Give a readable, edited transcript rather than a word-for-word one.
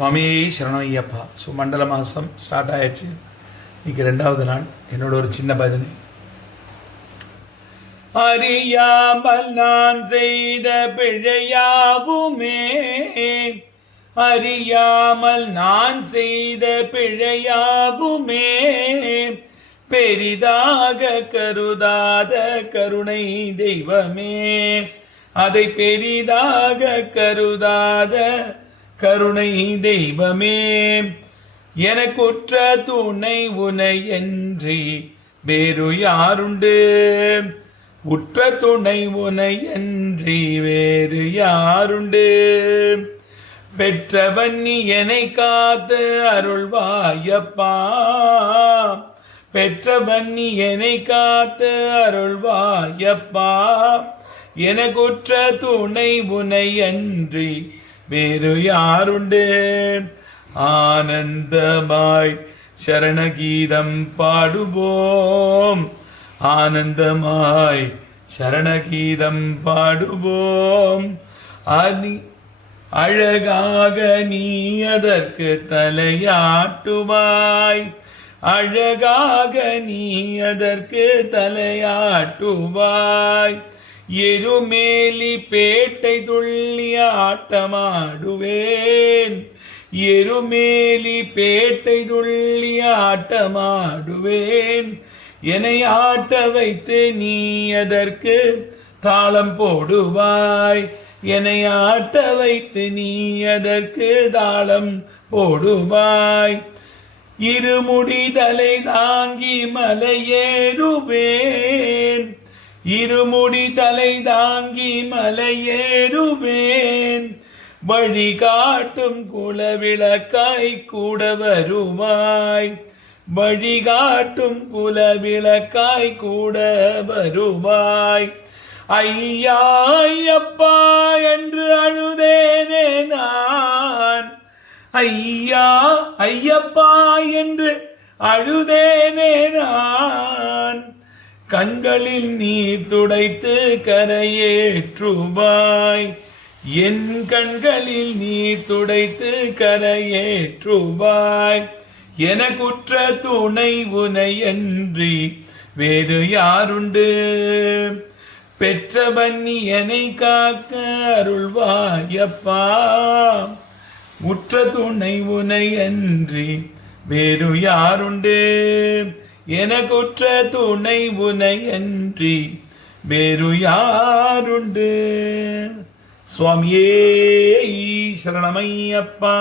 சுவாமி சரணம் ஐயப்பா. மண்டல மாதம் ஸ்டார்ட் ஆயிடுச்சு. இன்னைக்கு 2வது நாள். என்னோட ஒரு சின்ன பஜனை. அறியாமல் நான் செய்த பிழையாவுமே, அறியாமல் நான் செய்த பிழையாவுமே, பெரிதாக கருதாத கருணை தெய்வமே, அதை பெரிதாக கருதாத கருணை தெய்வமே, எனக்குற்ற துணை உனை என்று வேறு யாருண்டு, உற்ற துணை உனை என்று வேறு யாருண்டு, பெற்றவன் நீ என்னை காத்து அருள்வாயப்பா, பெற்றவன் நீ என்னை காத்து அருள்வாயப்பா, எனக்குற்ற துணை உனை அன்றி வேறு யாருண்டு, ஆனந்தமாய் சரணகீதம் பாடுவோம், ஆனந்தமாய் சரணகீதம் பாடுவோம், அழகாக நீ அதற்கு தலையாட்டுவாய், அழகாக நீ அதற்கு தலையாட்டுவாய், எருமேலி பேட்டை துள்ளிய ஆட்டமாடுவேன், எருமேலி பேட்டை துள்ளிய ஆட்டமாடுவேன், என்னை ஆட்ட வைத்து நீ அதற்கு தாளம் போடுவாய், என்னை ஆட்ட வைத்து நீ அதற்கு தாளம் போடுவாய், இருமுடி தலை தாங்கி மலையேறுவேன், இருமுடி தலை தாங்கி மலையேறுவேன், வழிகாட்டும் குலவிளக்காய் கூட வருவாய், வழிகாட்டும் குலவிளக்காய் கூட வருவாய், ஐயா ஐயப்பா என்று அழுதேனே நான், ஐயா ஐயப்பா என்று அழுதேனே நான், கண்களில் நீர் துடைத்து கரையேற்றுவாய், என் கண்களில் நீர் துடைத்து கரையேற்றுவாய், எனக்குற்ற துணை உனை அன்றி வேறு யாருண்டு, பெற்றவன் நீ என்னை காக்க அருள்வாயப்பா, உற்ற துணை உனை அன்றி வேறு யாருண்டு, எனக்குற்ற துணை உனை அன்றி வேறு யாருண்டு. சுவாமியே சரணமையப்பா.